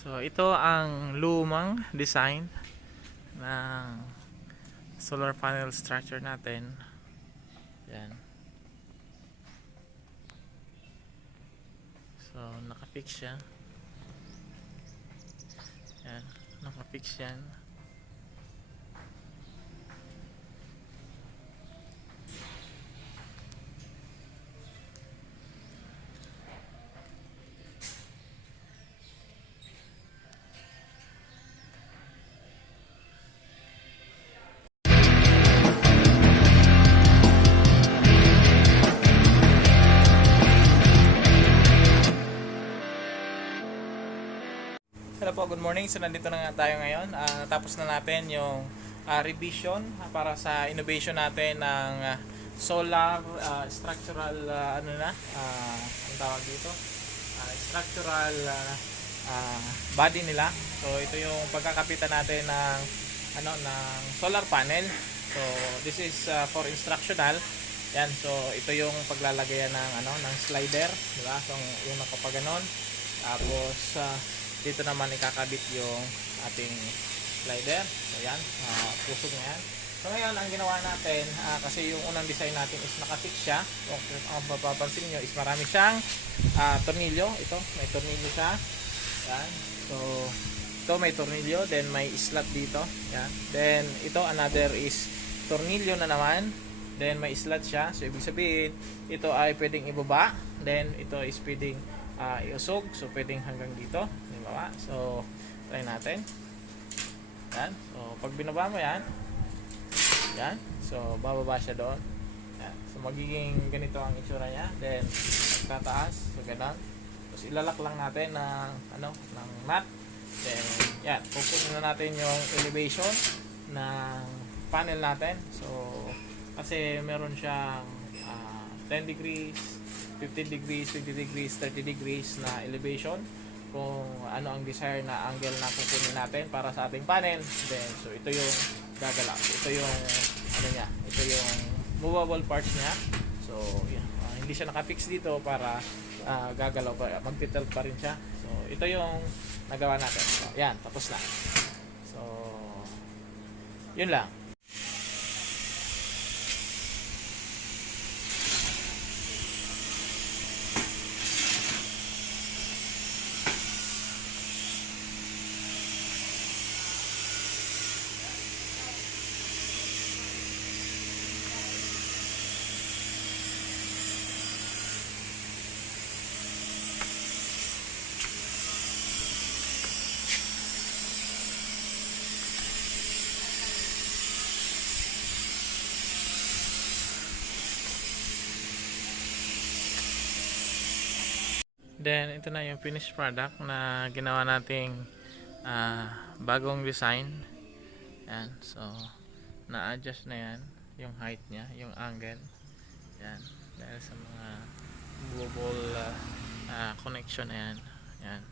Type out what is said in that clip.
So ito ang lumang design ng solar panel structure natin. Yan. So nakafix siya. Yan, nakafix yan. Hello po, good morning. So nandito na nga tayo ngayon. Natapos na natin yung revision para sa innovation natin ng solar structural ang tawag dito? Structural body nila. So ito yung pagkakapitan natin ng solar panel. So this is for instructional. Yan, so ito yung paglalagayan ng slider, di ba? So yung nakapaganon. Tapos dito naman ikakabit yung ating slider. So yan, pusog na yan. So ngayon ang ginawa natin, kasi yung unang design natin is nakafix siya. So ang mapapansin nyo is marami siyang tornilyo. Ito, may tornilyo siya. Yan. So ito may tornilyo, then may slot dito. Yan. Then ito another is tornilyo na naman. Then may slot siya. So ibig sabihin, ito ay pwedeng ibaba. Then ito is pwedeng iusog. So pwedeng hanggang dito. Diba? So try natin. Yan. So pag binaba mo yan, yan. So bababa siya doon. Yan. So magiging ganito ang itsura niya. Then tataas. So ganun. Tapos ilalak lang natin ng nut. Then yan. Pupunin na natin yung elevation ng panel natin. So kasi meron siyang 10 degrees, 15 degrees, 20 degrees, 30 degrees na elevation. Kung ano ang desired na angle na pupunin natin para sa ating panel. Then so ito yung gagalaw. Ito yung niya, ito yung movable parts niya. So yeah, hindi siya nakafix dito para gagalaw pa, magti-tilt pa rin siya. So ito yung nagawa natin. So yan, tapos na. So yun lang. Then ito na yung finished product na ginawa nating bagong design. Yan, so na-adjust na yan yung height niya, yung angle. Yan, dahil sa mga movable connection na yan. Yan.